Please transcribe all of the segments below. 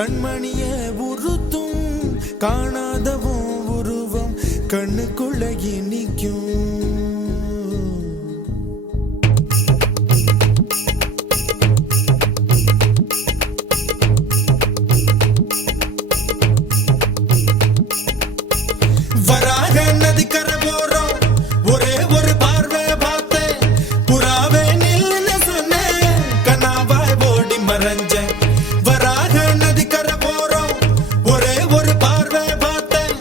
கண்மணிய உறுத்தும் காணாதவும் உருவம் கண்ணுக்குள்ள நிற்கும். வராக நதிக்கரை போறோம் ஒரே ஒரு பார்வை பார்த்தேன் புறாவே நில்லுன்னு சொன்னேன் கனாவாய் ஓடி மறைஞ்சேன். வராக நதிக்கரை போறோம் ஒரே ஒரு பார்வை பார்த்தேன்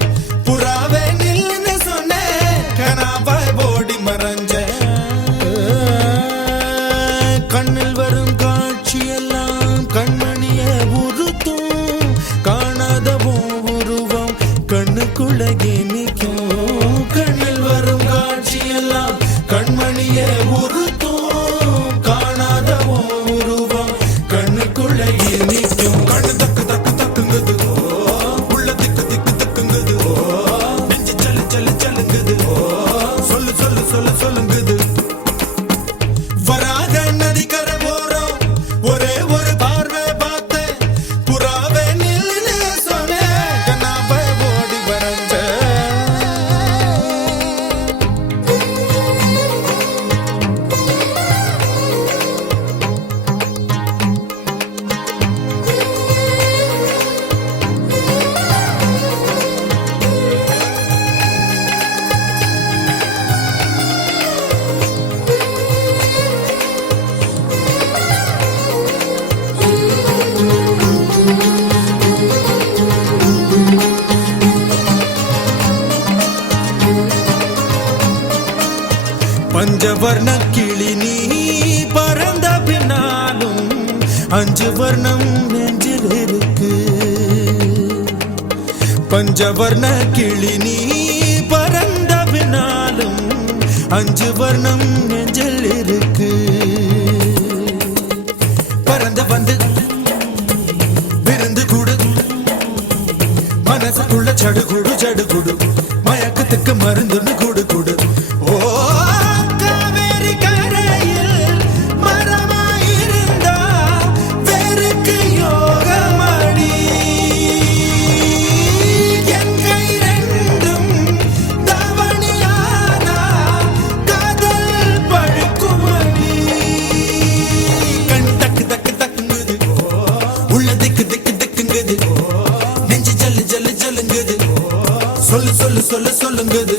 புறாவே நில்லுன்னு சொன்னேன் கனாவாய் ஓடி மறைஞ்சேன். கண்ணில் வரும் காட்சியெல்லாம் கண்மணிய உறுத்தும் காணாதவும் உருவம் கண்ணுக்குள்ள நிற்கும். கண்ணில் வரும் காட்சியெல்லாம் கண்மணிய உறுத்தும் காணாதவும் உருவம் கண்ணுக்குள்ள நிற்கும். கண்ணு தக்கு தக்கு தக்குங்குது உள்ள திக்கு திக்கு தக்குங்குது நெஞ்சு சல்லு சல்லு சல்லுங்குது சொல்லு சொல்லு சொல்லு சொல்லுங்குது. வராக நதிக்கரை போறோம் ஒரே ஒரு பார்வை பார்த்தேன் புறாவே நில்லுன்னு சொன்னேன் கனாவாய் ஓடி மறைஞ்சேன். பஞ்சவர்ண கிளி நீ பறந்த பின்னாலும் 5 வர்ணம் நெஞ்சில் இருக்கு. பஞ்சவர்ண கிளி நீ பறந்த பின்னாலும் 5 வர்ணம் நெஞ்சில் இருக்கு. பறந்து வந்து விருந்து கூடு மனசுக்குள்ள சடுகுடு சடுகுடு மயக்கத்துக்கு மருந்துன்னு கூடு கூடு. ஓ காவேரி கரையில் மரமாயிருந்தா வேருக்கு யோகமடி என் கை ரெண்டும் தவணியானா காதல் பழுக்குமடி. கண் தக்கு தக்கு தக்குங்குது உள்ள திக்கு திக்கு திக்குங்குது நெஞ்சு ஜல்லு ஜல்லு ஜல்லுங்குது சொல்லு சொல்லு சொல்லு சொல்லுங்குது.